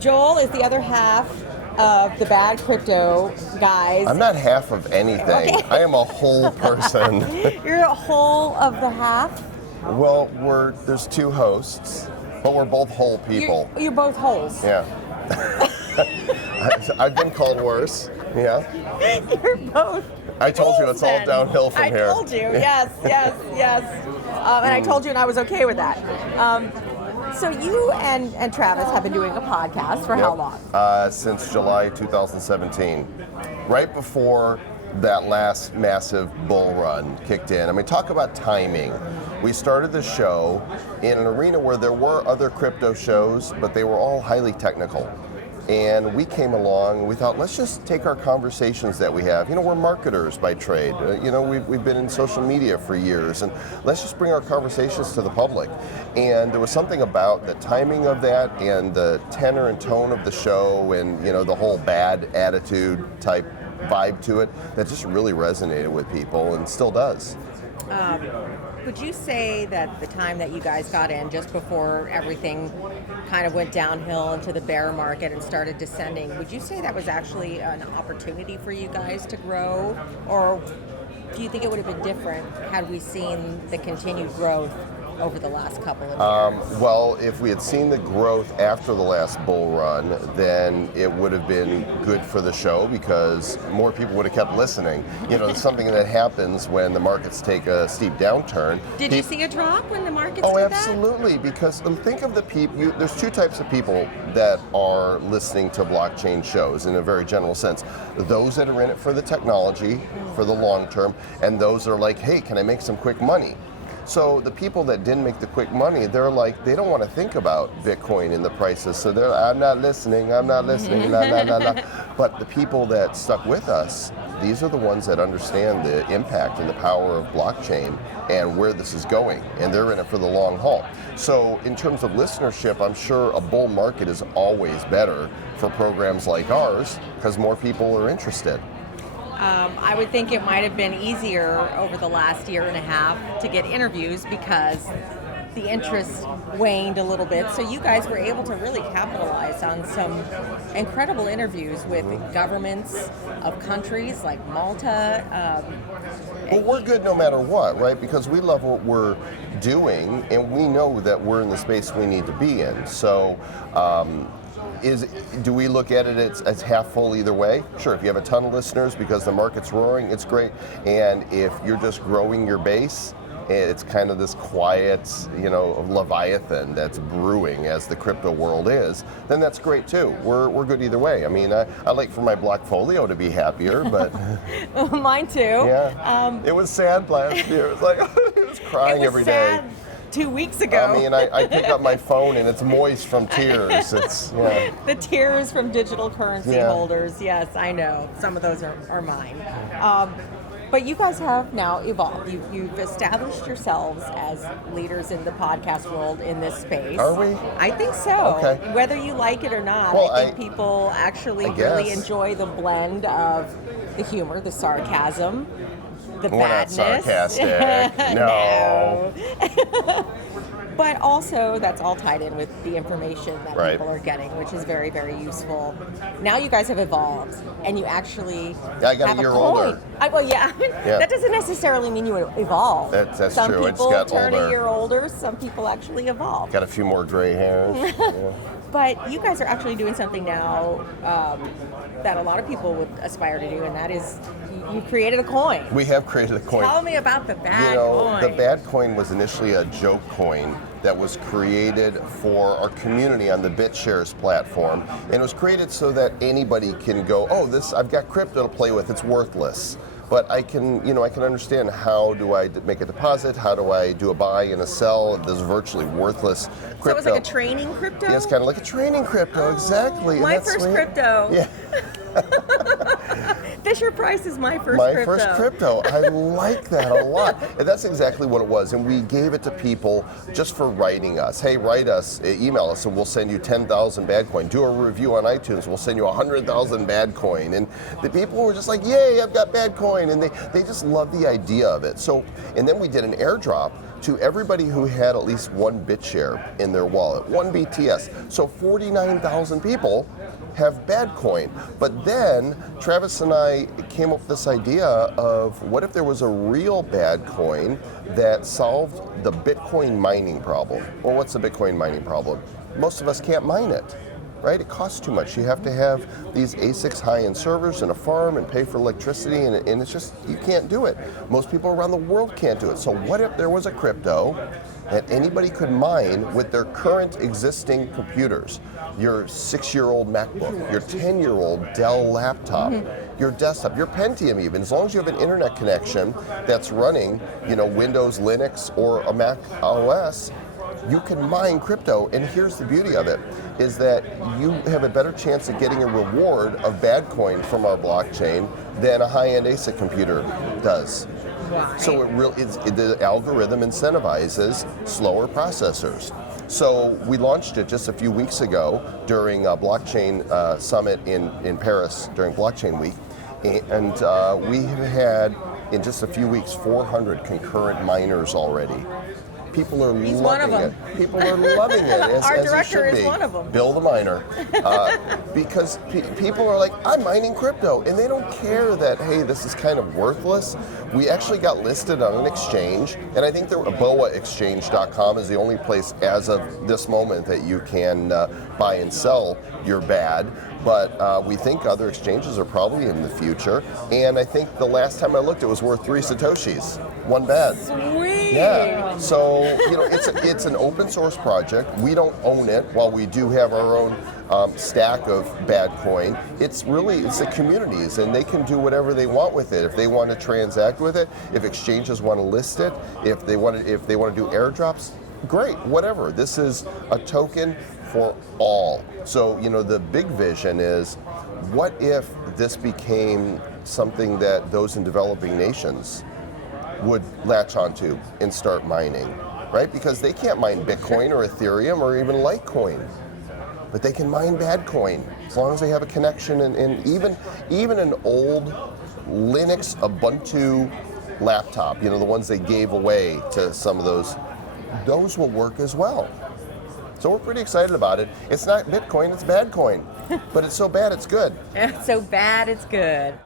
Joel is the other half of the bad crypto guys. I'm not half of anything. Okay. I am a whole person. You're a whole of the half? Well, there's two hosts, but we're both whole people. You're both holes. Yeah. I've been called worse. Yeah. You're both. I told you it's all downhill from here. I told you, yes. And I told you, and I was okay with that. So you and Travis have been doing a podcast for how long? Since July 2017, right before that last massive bull run kicked in. I mean, talk about timing. We started the show in an arena where there were other crypto shows, but they were all highly technical. And we came along, we thought, let's just take our conversations that we have. You know, we're marketers by trade. We've been in social media for years, and let's just bring our conversations to the public. And there was something about the timing of that and the tenor and tone of the show and, the whole bad attitude type vibe to it that just really resonated with people and still does. Would you say that the time that you guys got in just before everything kind of went downhill into the bear market and started descending, would you say that was actually an opportunity for you guys to grow? Or do you think it would have been different had we seen the continued growth over the last couple of years? Well, if we had seen the growth after the last bull run, then it would have been good for the show because more people would have kept listening. It's something that happens when the markets take a steep downturn. Did you see a drop when the markets did that? Absolutely, because think of the people, there's two types of people that are listening to blockchain shows in a very general sense. Those that are in it for the technology, for the long term, and those that are like, hey, can I make some quick money? So the people that didn't make the quick money, they're like, they don't want to think about Bitcoin and the prices. So they're, I'm not listening. Nah. But the people that stuck with us, these are the ones that understand the impact and the power of blockchain and where this is going. And they're in it for the long haul. So in terms of listenership, I'm sure a bull market is always better for programs like ours because more people are interested. I would think it might have been easier over the last year and a half to get interviews because the interest waned a little bit. So you guys were able to really capitalize on some incredible interviews with governments of countries like Malta. Well, we're good no matter what, right? Because we love what we're doing and we know that we're in the space we need to be in. So, do we look at it as half full either way? Sure, if you have a ton of listeners because the market's roaring, it's great. And if you're just growing your base, it's kind of this quiet, leviathan that's brewing as the crypto world is, then that's great too. We're good either way. I mean, I like for my Blockfolio to be happier, but... Mine too. Yeah. It was sad last year. It was like, it was crying every day. Sad 2 weeks ago. I mean, I pick up my phone and it's moist from tears. It's The tears from digital currency holders. Yes, I know. Some of those are mine. But you guys have now evolved. You've established yourselves as leaders in the podcast world in this space. Are we? I think so. Okay. Whether you like it or not, well, I think people actually really enjoy the blend of the humor, the sarcasm, the badness. We're not sarcastic. No. But also, that's all tied in with the information that people are getting, which is very, very useful. Now you guys have evolved, and you actually I got have a year coin. older. That doesn't necessarily mean you evolve. That's some true. People I just got turn older. a year older. Some people actually evolve. Got a few more gray hairs. But you guys are actually doing something now that a lot of people would aspire to do, and that is you created a coin. We have created a coin. Tell me about the Badcoin. The Badcoin was initially a joke coin that was created for our community on the BitShares platform, and it was created so that anybody can go, I've got crypto to play with, it's worthless. But I can understand how do I make a deposit, how do I do a buy and a sell of this virtually worthless crypto. So it was like a training crypto? Yeah, it's kind of like a training crypto, exactly. My first crypto. Yeah. Fisher Price is my first crypto. My first crypto. I like that a lot. And that's exactly what it was. And we gave it to people just for writing us. Hey, write us, email us, and we'll send you 10,000 Badcoin. Do a review on iTunes, we'll send you 100,000 Badcoin. And the people were just like, yay, I've got Badcoin. And they just love the idea of it. So, and then we did an airdrop to everybody who had at least one bit share in their wallet, one BTS. So 49,000 people have Badcoin. But then Travis and I came up with this idea of what if there was a real Badcoin that solved the Bitcoin mining problem? Well, what's the Bitcoin mining problem? Most of us can't mine it. Right? It costs too much. You have to have these ASICs high-end servers and a farm and pay for electricity, and it's just, you can't do it. Most people around the world can't do it. So what if there was a crypto that anybody could mine with their current existing computers? Your 6-year-old MacBook, your 10-year-old Dell laptop, your desktop, your Pentium even, as long as you have an internet connection that's running, Windows, Linux, or a Mac OS, you can mine crypto. And here's the beauty of it, is that you have a better chance of getting a reward of Badcoin from our blockchain than a high-end ASIC computer does. Right. So the algorithm incentivizes slower processors. So we launched it just a few weeks ago during a blockchain summit in Paris during Blockchain Week. And we have had, in just a few weeks, 400 concurrent miners already. People are He's one of loving them. it. People are loving it. Our as director it should is be. one of them. Bill the miner. Because people are like, I'm mining crypto. And they don't care that, hey, this is kind of worthless. We actually got listed on an exchange. And I think boaexchange.com is the only place as of this moment that you can buy and sell your BAD. But we think other exchanges are probably in the future. And I think the last time I looked, it was worth 3 Satoshis, one BAD. Sweet. Yeah, so it's an open source project. We don't own it. While we do have our own stack of Badcoin, it's the communities, and they can do whatever they want with it. If they want to transact with it, if exchanges want to list it, if they want to do airdrops, great, whatever. This is a token for all. So the big vision is, what if this became something that those in developing nations would latch onto and start mining, right? Because they can't mine Bitcoin or Ethereum or even Litecoin, but they can mine Badcoin as long as they have a connection. And even an old Linux Ubuntu laptop, the ones they gave away to some of those will work as well. So we're pretty excited about it. It's not Bitcoin, it's Badcoin, but it's so bad it's good. It's so bad it's good.